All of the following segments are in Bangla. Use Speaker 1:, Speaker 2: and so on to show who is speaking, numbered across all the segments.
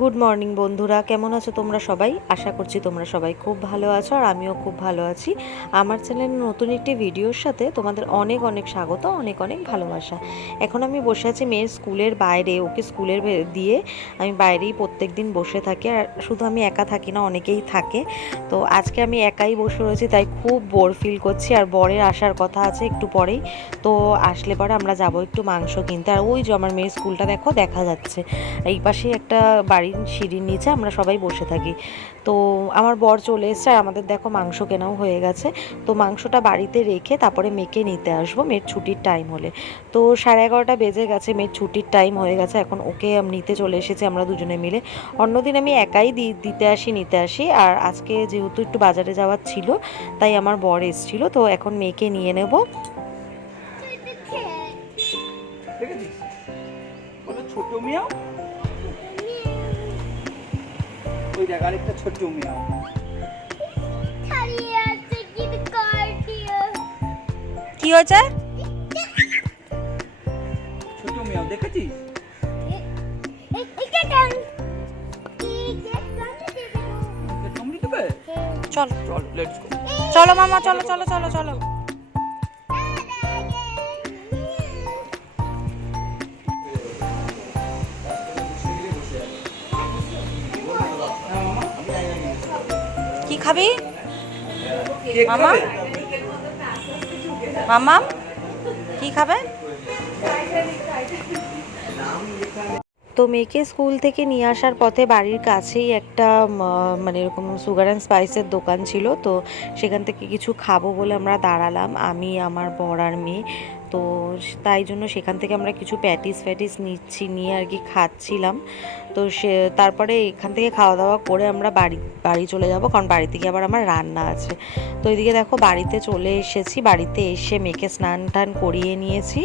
Speaker 1: গুড মর্নিং বন্ধুরা। কেমন আছো তোমরা সবাই? আশা করছি তোমরা সবাই খুব ভালো আছো আর আমিও খুব ভালো আছি। আমার চ্যানেলের নতুন একটি ভিডিওর সাথে তোমাদের অনেক অনেক স্বাগত, অনেক অনেক ভালোবাসা। এখন আমি বসে আছি মেয়ের স্কুলের বাইরে, ওকে স্কুলের দিয়ে আমি বাইরেই প্রত্যেক দিন বসে থাকি আর শুধু আমি একা থাকি না, অনেকেই থাকে। তো আজকে আমি একাই বসে রয়েছি, তাই খুব বোর ফিল করছি আর বরের আসার কথা আছে একটু পরেই। তো আসলে পরে আমরা যাব একটু মাংস কিনতে। আর ওই যে আমার মেয়ের স্কুলটা দেখো, দেখা যাচ্ছে। এই পাশেই একটা বাড়ির সিঁড়ির নিচে আমরা সবাই বসে থাকি। তো আমার বর চলে এসছে আর আমাদের দেখো মাংস কেনাও হয়ে গেছে। তো মাংসটা বাড়িতে রেখে তারপরে মেয়েকে নিতে আসব মেয়ের ছুটির টাইম হলে। তো সাড়ে এগারোটা বেজে গেছে মেয়ের ছুটির টাইম হয়ে গেছে। এখন ওকে আম- নিতে চলে এসেছি আমরা দুজনে মিলে। অন্যদিন আমি একাই দি- দিতে আসি নিতে আসি। আর আজকে যেহেতু একটু বাজারে যাওয়ার ছিল তাই আমার বর এসছিল। তো এখন মেয়েকে নিয়ে নেব।
Speaker 2: ছোট মিয়াও ওই দেখ আরেকটা ছোট মিয়াও
Speaker 1: কি হয়েছে?
Speaker 2: ছোট মিয়াও দেখেছিস?
Speaker 1: চল।
Speaker 2: চল লেটস গো
Speaker 1: চলো মামা চলো চলো চলো চলো। খাবি? মামা? মামা? কি খাবে? তো মেয়েকে স্কুল থেকে নিয়ে আসার পথে বাড়ির কাছেই একটা মানে এরকম সুগার অ্যান্ড স্পাইসের দোকান ছিল। তো সেখান থেকে কিছু খাব বলে আমরা দাঁড়ালাম আমি আমার বর আর মেয়ে। তো তাই জন্য সেখান থেকে আমরা কিছু প্যাটিস ফ্যাটিস নিচ্ছি নিয়ে আর কি খাচ্ছিলাম। তো সে, তারপরে এখান থেকে খাওয়া দাওয়া করে আমরা বাড়ি বাড়ি চলে যাব। কারণ বাড়ি থেকে আবার আমার রান্না আছে। তো এদিকে দেখো, বাড়িতে চলে এসেছি। বাড়িতে এসে মেয়েকে স্নান টান করিয়ে নিয়েছি।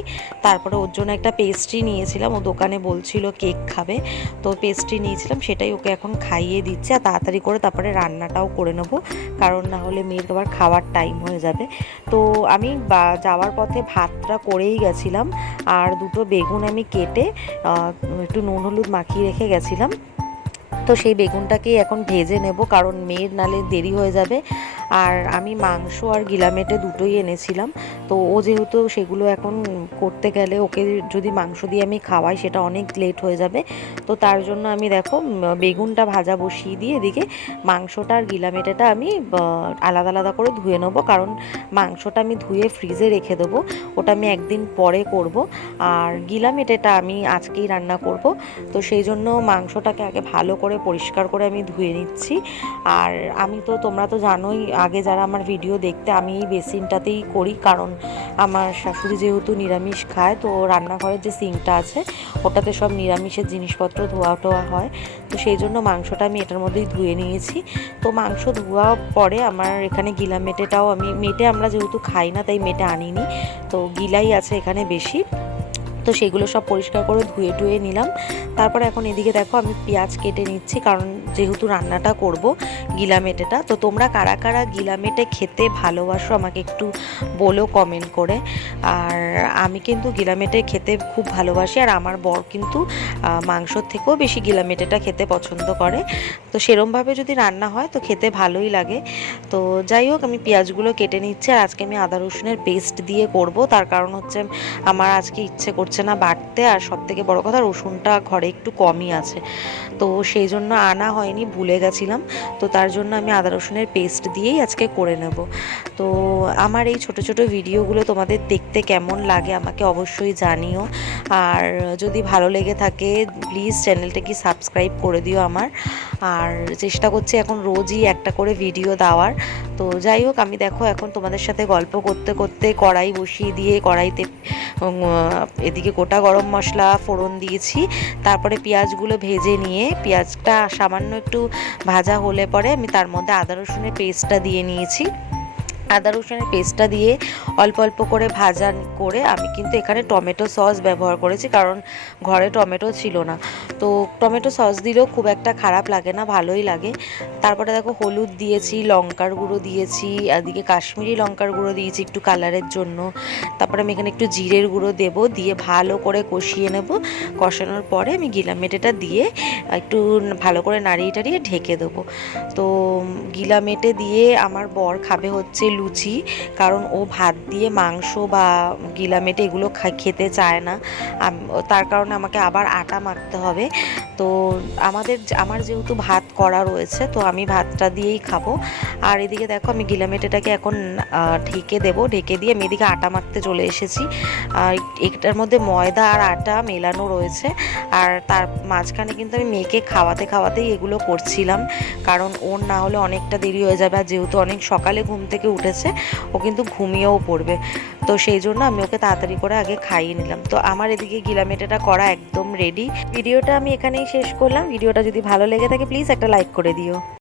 Speaker 1: তারপরে ওর জন্য একটা পেস্ট্রি নিয়েছিলাম। ও দোকানে বলছিল কেক খাবে। তো পেস্ট্রি নিয়েছিলাম, সেটাই ওকে এখন খাইয়ে দিচ্ছে। আর তাড়াতাড়ি করে তারপরে রান্নাটাও করে নেব। কারণ না হলে মেয়ের আবার খাওয়ার টাইম হয়ে যাবে। তো আমি যাওয়ার পথে ভাতটা করেই গেছিলাম। আর দুটো বেগুন আমি কেটে একটু নুন হলুদ মাখিয়ে রেখে গেছিলাম। তো সেই বেগুনটাকেই এখন ভেজে নেব, কারণ মেয়ের নালে দেরি হয়ে যাবে। আর আমি মাংস আর গিলামেটে দুটোই এনেছিলাম। তো ও যেহেতু সেগুলো এখন করতে গেলে ওকে যদি মাংস দিয়ে আমি খাওয়াই, সেটা অনেক লেট হয়ে যাবে। তো তার জন্য আমি দেখো বেগুনটা ভাজা বসিয়ে দিয়ে এদিকে মাংসটা আর গিলামেটেটা আমি আলাদা আলাদা করে ধুয়ে নেব। কারণ মাংসটা আমি ধুয়ে ফ্রিজে রেখে দেবো। ওটা আমি একদিন পরে করব। আর গিলামেটেটা আমি আজকেই রান্না করব। তো সেই জন্য মাংসটাকে আগে ভালো করে পরিষ্কার করে আমি ধুয়ে নিচ্ছি। আর আমি তো, তোমরা তো জানোই, আগে যারা আমার ভিডিও দেখতে, আমি এই বেসিনটাতেই করি। কারণ আমার শাশুড়ি যেহেতু নিরামিষ খায়, তো রান্নাঘরের যে সিঙ্কটা আছে, ওটাতে সব নিরামিষের জিনিসপত্র ধোয়া টোয়া হয়। তো সেই জন্য মাংসটা আমি এটার মধ্যেই ধুয়ে নিয়েছি। তো মাংস ধোয়া পরে আমার এখানে গিলা মেটেটাও আমি, মেটে আমরা যেহেতু খাই না, তাই মেটে আনিনি। তো গিলাই আছে এখানে বেশি। তো সেগুলো সব পরিষ্কার করে ধুয়ে টুয়ে নিলাম। তারপর এখন এদিকে দেখো আমি পেঁয়াজ কেটে নিচ্ছি, কারণ যেহেতু রান্নাটা করব গিলামেটেটা তো তোমরা কারা কারা গিলামেটে খেতে ভালোবাসো আমাকে একটু বলো কমেন্ট করে। আর আমি কিন্তু গিলামেটে খেতে খুব ভালোবাসি, আর আমার বর কিন্তু মাংসর থেকেও বেশি গিলামেটেটা খেতে পছন্দ করে। তো সেরমভাবে যদি রান্না হয় তো খেতে ভালোই লাগে। তো যাই হোক, আমি পেঁয়াজগুলো কেটে নিচ্ছি, আর আজকে আমি আদা রসুনের পেস্ট দিয়ে করব। তার কারণ হচ্ছে, আমার আজকে ইচ্ছে করছে না বাটতে আর সব থেকে বড়ো কথা রসুনটা ঘরে একটু কমই আছে। তো সেই জন্য আনা হয়নি, ভুলে গেছিলাম। তো তার জন্য আমি আদা রসুনের পেস্ট দিয়েই আজকে করে নেব। তো আমার এই ছোট ছোট ভিডিওগুলো তোমাদের দেখতে কেমন লাগে আমাকে অবশ্যই জানিও। আর যদি ভালো লেগে থাকে প্লিজ চ্যানেলটাকে সাবস্ক্রাইব করে দিও আমার। আর চেষ্টা করছি এখন রোজই একটা করে ভিডিও দেওয়ার। তো যাই হোক, আমি দেখো এখন তোমাদের সাথে গল্প করতে করতে কড়াই বসিয়ে দিয়ে কড়াইতে এদিকে গোটা গরম মশলা ফোড়ন দিয়েছি। তারপরে পেঁয়াজগুলো ভেজে নিয়ে, পেঁয়াজটা সামান্য একটু ভাজা হলে পরে আমি তার মধ্যে আদা রসুনের পেস্টটা দিয়ে নিয়েছি। আদা রসুনের পেস্টটা দিয়ে অল্প অল্প করে ভাজা করে আমি কিন্তু এখানে টমেটো সস ব্যবহার করেছি, কারণ ঘরে টমেটো ছিল না। তো টমেটো সস দিলেও খুব একটা খারাপ লাগে না, ভালোই লাগে। তারপরে দেখো হলুদ দিয়েছি, লঙ্কার গুঁড়ো দিয়েছি, এদিকে কাশ্মীরি লঙ্কার গুঁড়ো দিয়েছি একটু কালারের জন্য। তারপরে আমি এখানে একটু জিরের গুঁড়ো দেব, দিয়ে ভালো করে কষিয়ে নেব। কষানোর পরে আমি গিলা মেটেটা দিয়ে একটু ভালো করে নাড়িয়ে টাড়িয়ে ঢেকে দেবো। তো গিলা মেটে দিয়ে আমার বর খাবে হচ্ছে লুচি, কারণ ও ভাত দিয়ে মাংস বা গিলা মেটে এগুলো খেতে চায় না। তার কারণে আমাকে আবার আটা মাখতে হবে। তো আমাদের আমার যেহেতু ভাত করা রয়েছে, তো আমি ভাতটা দিয়েই খাব। আর এদিকে দেখো, আমি গিলা মেটেটাকে এখন ঢেকে দেবো। ঢেকে দিয়ে আমি এদিকে আটা মাখতে চলে এসেছি। আর এটার মধ্যে ময়দা আর আটা মেলানো রয়েছে। আর তার মাঝখানে কিন্তু আমি মেয়েকে খাওয়াতে খাওয়াতেই এগুলো করছিলাম। কারণ ওর না হলে অনেকটা দেরি হয়ে যাবে। আর যেহেতু অনেক সকালে ঘুম থেকে উঠেছে, ও কিন্তু ঘুমিয়েও পড়বে। তো সেই জন্য আমি ওকে তাড়াতাড়ি করে আগে খাইয়ে নিলাম। তো আমার এদিকে গিলামেটাটা করা একদম রেডি ভিডিওটা আমি এখানেই শেষ করলাম। ভিডিওটা যদি ভালো লেগে থাকে প্লিজ একটা লাইক করে দিও।